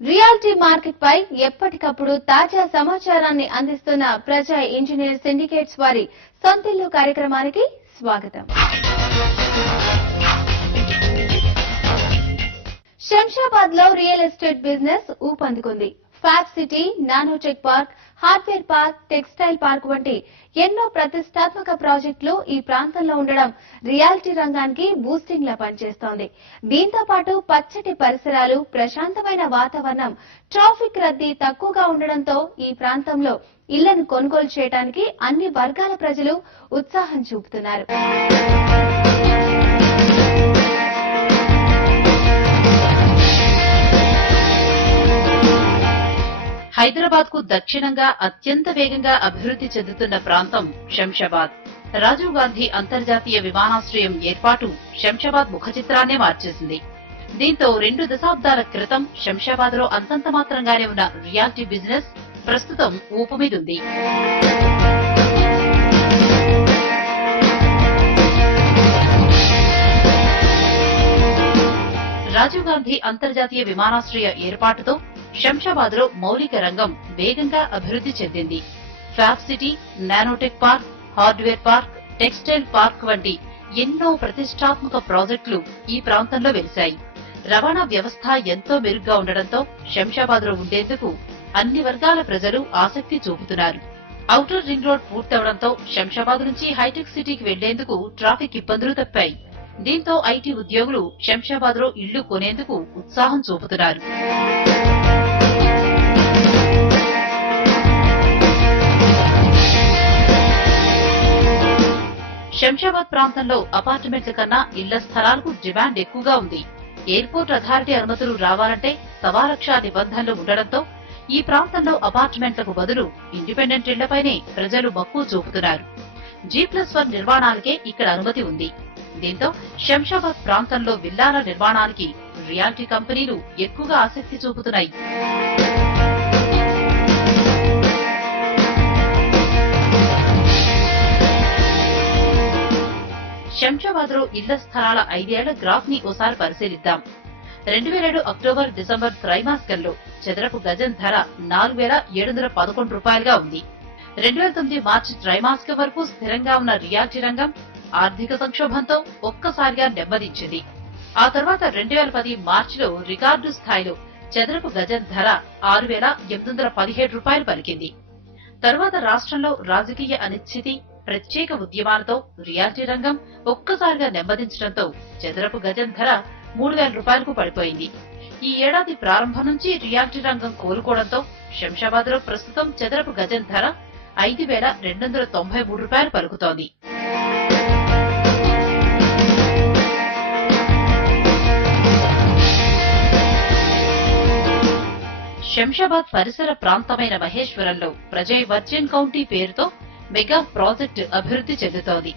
Reality market పై ఎప్పటికప్పుడు తాజా సమాచారాన్ని అందిస్తున్న ప్రజా ఇంజనీర్ సిండికేట్స్ వారి సొంతిల్లు కార్యక్రమానికి స్వాగతం. శంషాబాద్ లో రియల్ ఎస్టేట్ బిజినెస్ ఊపందుకుంది. Fab city, nanotech park, hardware park, textile park వంటి ఎన్నో ప్రతిష్టాత్మక ప్రాజెక్టులు ఈ ప్రాంతంలో ఉండడం రియాలిటీ రంగానికి బూస్టింగ్ లా పనిచేస్తోంది. దీంతో పాటు పచ్చటి పరిసరాలు, ప్రశాంతమైన వాతావరణం, ట్రాఫిక్ రద్దీ తక్కువగా ఉండడంతో ఈ ప్రాంతంలో ఇళ్లను కొనుగోలు చేయడానికి అన్ని వర్గాల ప్రజలు ఉత్సాహం చూపుతున్నారు. హైదరాబాద్ కు దక్షిణంగా అత్యంత వేగంగా అభివృద్ది చెందుతున్న ప్రాంతం శంషాబాద్. రాజీవ్ గాంధీ అంతర్జాతీయ విమానాశ్రయం ఏర్పాటు శంషాబాద్ ముఖ చిత్రాన్నే మార్చేసింది. దీంతో 2 దశాబ్దాల క్రితం శంషాబాద్ లో అంతంత మాత్రంగానే ఉన్న రియాలిటీ బిజినెస్ ప్రస్తుతం ఊపుమీదుంది. రాజీవ్ గాంధీ అంతర్జాతీయ విమానాశ్రయ ఏర్పాటుతో శంషాబాద్ లో మౌలిక రంగం వేగంగా అభివృద్ది చెందింది. Fab city, nanotech park, hardware park, textile park వంటి ఎన్నో ప్రతిష్టాత్మక ప్రాజెక్టులు ఈ ప్రాంతంలో వెలిశాయి. రవాణా వ్యవస్థ ఎంతో మెరుగ్గా ఉండడంతో శంషాబాద్ లో ఉండేందుకు అన్ని వర్గాల ప్రజలు ఆసక్తి చూపుతున్నారు. ఔటర్ రింగ్ రోడ్ పూర్తవడంతో శంషాబాద్ నుంచి హైటెక్ సిటీకి వెళ్లేందుకు ట్రాఫిక్ ఇబ్బందులు తప్పాయి. దీంతో ఐటీ ఉద్యోగులు శంషాబాద్ లో ఇళ్లు కొనేందుకు ఉత్సాహం చూపుతున్నారు. శంషాబాద్ ప్రాంతంలో అపార్ట్మెంట్ల కన్నా ఇళ్ల స్థలాలకు డిమాండ్ ఎక్కువగా ఉంది. ఎయిర్పోర్ట్ అథారిటీ అనుమతులు రావాలంటే 1,00,000 నిబంధనలు ఉండడంతో ఈ ప్రాంతంలో అపార్ట్మెంట్లకు బదులు ఇండిపెండెంట్ ఇళ్లపైనే ప్రజలు మక్కువ చూపుతున్నారు. G+1 నిర్మాణాలకే ఇక్కడ అనుమతి ఉంది. దీంతో శంషాబాద్ ప్రాంతంలో విల్లాల నిర్మాణానికి రియాలిటీ కంపెనీలు ఎక్కువగా ఆసక్తి చూపుతున్నాయి. శంషాబాద్ లో ఇళ్ల స్థలాల 5 ఏళ్ల గ్రాఫ్ ని ఓసారి పరిశీలిద్దాం. 2007 అక్టోబర్-డిసెంబర్ త్రైమాసికంలో చదరపు గజం ధర 4,711 రూపాయలుగా ఉంది. 2009 మార్చి త్రైమాసికం వరకు స్థిరంగా ఉన్న రియాలిటీ రంగం ఆర్థిక సంక్షోభంతో ఒక్కసారిగా నెమ్మదించింది. ఆ తర్వాత 2010 మార్చిలో రికార్డు స్థాయిలో చదరపు గజం ధర 6,817 రూపాయలు పలికింది. తరువాత రాష్ట్రంలో రాజకీయ అనిశ్చితి, ప్రత్యేక ఉద్యమాలతో రియాలిటీ రంగం ఒక్కసారిగా నెమ్మదించడంతో చదరపు గజం ధర 3,000 రూపాయలకు పడిపోయింది. ఈ ఏడాది ప్రారంభం నుంచి రియాలిటీ రంగం కోలుకోవడంతో శంషాబాద్ లో ప్రస్తుతం చదరపు గజం ధర 5,293 రూపాయలు పలుకుతోంది. శంషాబాద్ పరిసర ప్రాంతమైన మహేశ్వరంలో ప్రజయ్ వర్జిన్ కౌంటీ పేరుతో మెగా ప్రాజెక్టు అభివృద్ది చెందుతోంది.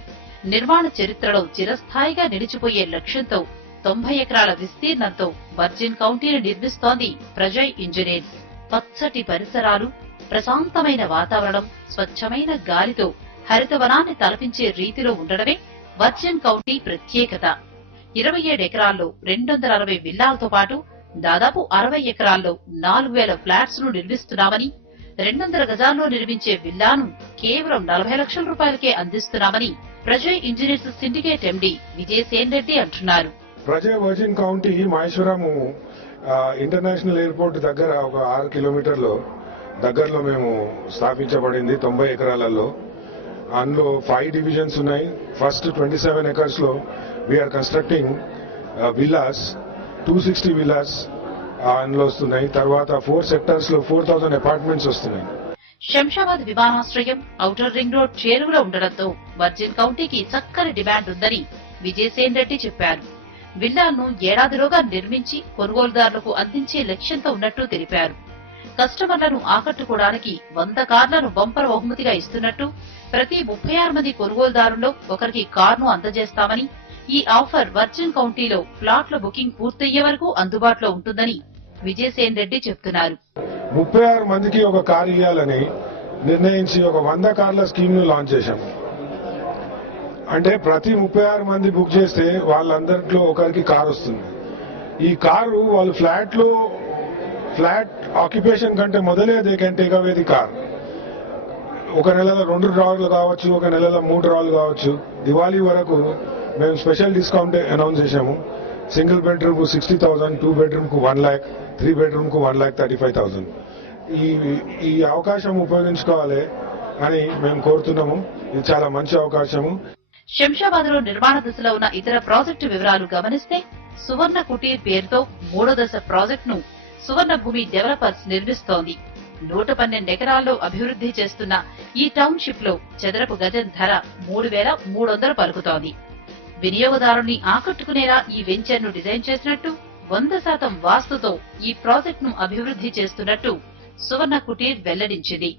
నిర్మాణ చరిత్రలో చిరస్థాయిగా నిలిచిపోయే లక్ష్యంతో 90 ఎకరాల విస్తీర్ణంతో వర్జిన్ కౌంటీని నిర్మిస్తోంది ప్రజయ్ ఇంజనీర్స్. పచ్చటి పరిసరాలు, ప్రశాంతమైన వాతావరణం, స్వచ్ఛమైన గాలితో హరితవనాన్ని తలపించే రీతిలో ఉండడమే వర్జిన్ కౌంటీ ప్రత్యేకత. 27 ఎకరాల్లో 260 విల్లాలతో పాటు దాదాపు 60 ఎకరాల్లో 4,000 ఫ్లాట్స్ ను నిర్మిస్తున్నామని, 200 గజాల్లో నిర్మించే విల్లాను కేవలం 40 లక్షల రూపాయలకే అందిస్తున్నామని Prajay Engineers Syndicate MD Vijayasen Reddy అంటున్నారు. Prajay Virgin County Maheshwaram international airport దగ్గర ఒక 6 కిలోమీటర్ల దగ్గరలో మేము స్థాపించబడింది. 90 ఎకరాలలో అందులో 5 డివిజన్స్ ఉన్నాయి. ఫస్ట్ 27 ఎకర్స్ లో వీఆర్ కన్స్ట్రక్టింగ్ విల్లాస్, 260 విల్లాస్ అందులో వస్తున్నాయి. తర్వాత 4 సెక్టర్స్ లో 4,000 అపార్ట్మెంట్స్ వస్తున్నాయి. శంషాబాద్ విమానాశ్రయం ఔటర్ రింగ్ రోడ్ చేరువలో ఉండడంతో వర్జిన్ కౌంటీకి చక్కని డిమాండ్ ఉందని విజయసేన్ రెడ్డి చెప్పారు. విల్లాలను ఏడాదిలోగా నిర్మించి కొనుగోలుదారులకు అందించే లక్ష్యంతో ఉన్నట్టు తెలిపారు. కస్టమర్లను ఆకట్టుకోవడానికి 100 కార్లను బంపర్ బహుమతిగా ఇస్తున్నట్టు, ప్రతి 36 మంది కొనుగోలుదారుల్లో ఒకరికి కారును అందజేస్తామని, ఈ ఆఫర్ వర్జిన్ కౌంటీలో ఫ్లాట్ల బుకింగ్ పూర్తయ్యే వరకు అందుబాటులో ఉంటుందని విజయసేన్ రెడ్డి చెప్తున్నారు. 36 మందికి ఒక కారు ఇవ్వాలని నిర్ణయించి ఒక 100 కార్ల స్కీమ్ ను లాంచ్ చేశాం. అంటే ప్రతి 36 మంది బుక్ చేస్తే వాళ్ళందరిలో ఒకరికి కారు వస్తుంది. ఈ కారు వాళ్ళు ఫ్లాట్ లో ఫ్లాట్ ఆక్యుపేషన్ కంటే మొదలే they can take away the car. ఒక నెలలో 2 రాళ్ళు కావచ్చు, ఒక నెలలో 3 రాళ్ళు కావచ్చు. దివాళీ వరకు మేము స్పెషల్ డిస్కౌంట్ అనౌన్స్ చేశాము. సింగిల్ బెడ్రూమ్ కు 60,000, 2 బెడ్రూమ్ కు 1 lakh, 3 బెడ్రూమ్ కు 1,35,000. ఈ అవకాశం ఉపయోగించుకోవాలి అని మేము కోరుతున్నాము. ఇది చాలా మంచి అవకాశము. శంషాబాద్ లో నిర్మాణ దశలో ఉన్న ఇతర ప్రాజెక్టు వివరాలు గమనిస్తే సువర్ణ కుటీర్ పేరుతో 3వ దశ ప్రాజెక్టును సువర్ణ భూమి డెవలపర్స్ నిర్మిస్తోంది. 112 ఎకరాల్లో అభివృద్ధి చేస్తున్న ఈ టౌన్షిప్ లో చదరపు గజం ధర 3,300 పలుకుతోంది. వినియోగదారుని ఆకట్టుకునేలా ఈ వెంచర్ ను డిజైన్ చేసినట్టు, 100% వాస్తుతో ఈ ప్రాజెక్టును అభివృద్ధి చేస్తున్నట్టు సువర్ణ కుటీర్ వెల్లడించింది.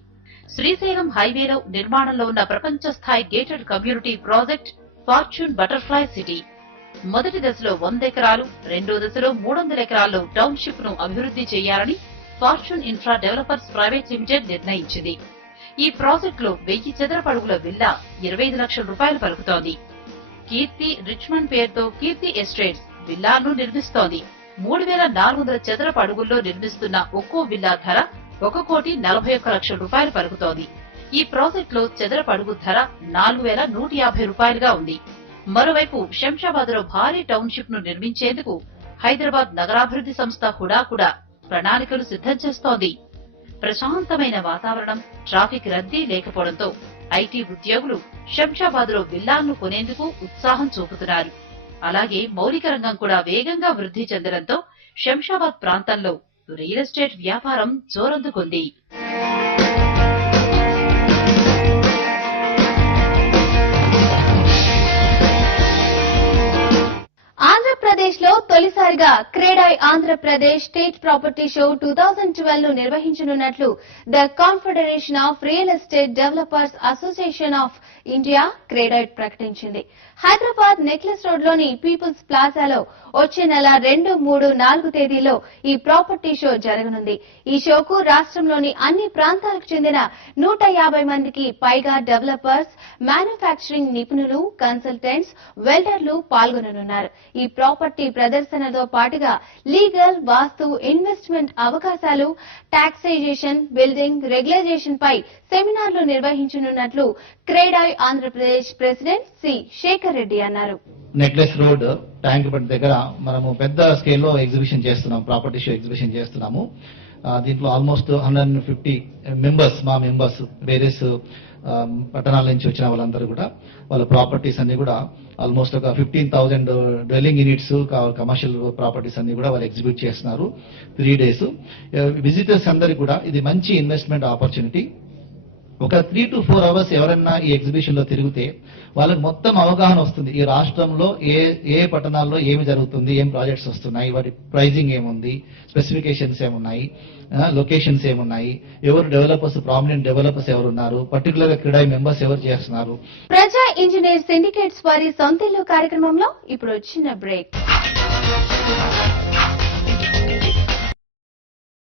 శ్రీశైలం హైవేలో నిర్మాణంలో ఉన్న ప్రపంచ స్థాయి gated community project fortune butterfly city. మొదటి దశలో 100 ఎకరాలు, రెండో దశలో 300 ఎకరాల్లో టౌన్షిప్ ను అభివృద్ధి చేయాలని fortune infra developers private limited నిర్ణయించింది. ఈ ప్రాజెక్టులో 1000 చదరపు అడుగుల విల్లా 25 లక్షల రూపాయలు పలుకుతోంది. కీర్తి రిచ్మండ్ పేరుతో కీర్తి ఎస్టేట్స్ విల్లాను నిర్మిస్తోంది. 3,400 చదరపు అడుగుల్లో నిర్మిస్తున్న ఒక్కో విల్లా ధర 1,41 లక్షల రూపాయలు పలుకుతోంది. ఈ ప్రాజెక్టులో చదరపు అడుగు ధర 4,150 రూపాయలుగా ఉంది. మరోవైపు శంషాబాద్ లో భారీ టౌన్షిప్ ను నిర్మించేందుకు హైదరాబాద్ నగరాభివృద్ధి సంస్థ హుడా కూడా ప్రణాళికలు సిద్ధం చేస్తోంది. ప్రశాంతమైన వాతావరణం, ట్రాఫిక్ రద్దీ లేకపోవడంతో ఐటీ ఉద్యోగులు శంషాబాద్ లో విల్లాలను కొనేందుకు ఉత్సాహం చూపుతున్నారు. అలాగే మౌలిక రంగం కూడా వేగంగా వృద్ధి చెందడంతో శంషాబాద్ ప్రాంతంలో రియల్ ఎస్టేట్ వ్యాపారం జోరందుకుంది. ఆంధ్రప్రదేశ్ లో తొలిసారిగా CREDAI Andhra Pradesh state property show 2012 ను నిర్వహించనున్నట్లు the Confederation of Real Estate Developers Association of India CREDAI ప్రకటించింది. హైదరాబాద్ నెక్లెస్ రోడ్ లోని పీపుల్స్ ప్లాజాలో వచ్చే నెల 2, 3, 4 తేదీల్లో ఈ ప్రాపర్టీ షో జరగనుంది. ఈ షోకు రాష్ట్రంలోని అన్ని ప్రాంతాలకు చెందిన 150 మందికి పైగా డెవలపర్స్, మ్యానుఫ్యాక్చరింగ్ నిపుణులు, కన్సల్టెంట్స్, వెల్డర్లు పాల్గొననున్నారు. ఈ ప్రాపర్టీ ప్రదర్శనతో పాటుగా లీగల్, వాస్తు, ఇన్వెస్ట్మెంట్ అవకాశాలు, టాక్సేషన్, బిల్డింగ్ రెగ్యులైజేషన్ పై సెమినార్లు నిర్వహించనున్నట్లు క్రేడాయ్ ఆంధ్రప్రదేశ్ ప్రెసిడెంట్ సి శేఖర్ రెడ్డి అన్నారు. నెక్లెస్ రోడ్ ట్యాంక్ బండ్ దగ్గర మనము పెద్ద స్కేల్లో ఎగ్జిబిషన్ చేస్తున్నాం, ప్రాపర్టీ షో ఎగ్జిబిషన్ చేస్తున్నాము. దీంట్లో ఆల్మోస్ట్ 150 మెంబర్స్, మా మెంబర్స్ వేరియస్ పట్టణాల నుంచి వచ్చిన వాళ్ళందరూ కూడా వాళ్ళ ప్రాపర్టీస్ అన్ని కూడా ఆల్మోస్ట్ ఒక 15,000 డ్వెల్లింగ్ యూనిట్స్, కమర్షియల్ ప్రాపర్టీస్ అన్ని కూడా వాళ్ళు ఎగ్జిబిట్ చేస్తున్నారు 3 days. విజిటర్స్ అందరికీ కూడా ఇది మంచి ఇన్వెస్ట్మెంట్ ఆపర్చునిటీ. ఒక 3 to 4 hours ఎవరైనా ఈ ఎగ్జిబిషన్ లో తిరిగితే వాళ్ళకి మొత్తం అవగాహన వస్తుంది. ఈ రాష్ట్రంలో ఏ పట్టణాల్లో ఏమి జరుగుతుంది, ఏం ప్రాజెక్ట్స్ వస్తున్నాయి, వాటి ప్రైజింగ్ ఏముంది, స్పెసిఫికేషన్స్ ఏమున్నాయి, లొకేషన్స్ ఏమున్నాయి, ఎవరు డెవలపర్స్, ప్రామినెంట్ డెవలపర్స్ ఎవరున్నారు, పర్టికులర్ గా క్రీడా మెంబర్స్ ఎవరు చేస్తున్నారు. ప్రజా ఇంజనీర్ సిండికేట్స్ వారి సొంతిల్లు కార్యక్రమంలో ఇప్పుడు వచ్చిన బ్రేక్.